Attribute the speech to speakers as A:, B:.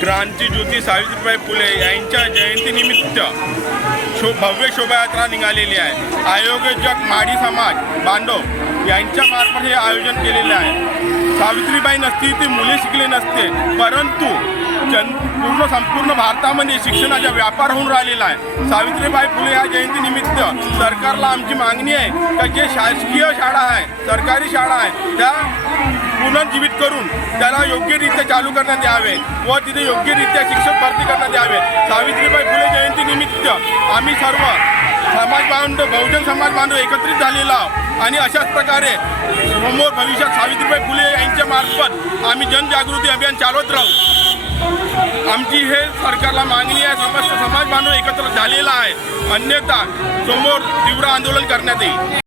A: क्रांतीज्योती सावित्रीबाई फुले यांच्या जयंतीनिमित्त शो भव्य शोभायात्रा निघालेली आहे. आयोजक माडी समाज बांधव यांच्या मार्फत हे आयोजन केलेले आहे. सावित्रीबाई नसती ती मुले शिकले नसते परंतु जन पूर्ण संपूर्ण भारतामध्ये शिक्षणाचा व्यापार होऊन राहिलेला आहे. सावित्रीबाई फुले या जयंतीनिमित्त सरकारला आमची मागणी आहे का जे शासकीय शाळा आहे सरकारी शाळा आहे त्या पुनर्जीवित करून त्याला योग्यरित्या चालू करण्यात यावे व तिथे योग्यरित्या शिक्षक भरती करण्यात यावे. सावित्रीबाई फुले जयंतीनिमित्त आम्ही सर्व समाज बांधव बहुजन समाज बांधव एकत्रित झालेला आहोत. आणि अशाच प्रकारे समोर भविष्यात सावित्रीबाई फुले यांच्या मार्फत आम्ही जनजागृती अभियान चालवत राहू. आमची हे सरकारला मागणी आहे समस्त समाज बांधव एकत्र झालेला आहे. अन्यथा समोर तीव्र आंदोलन करण्यात येईल.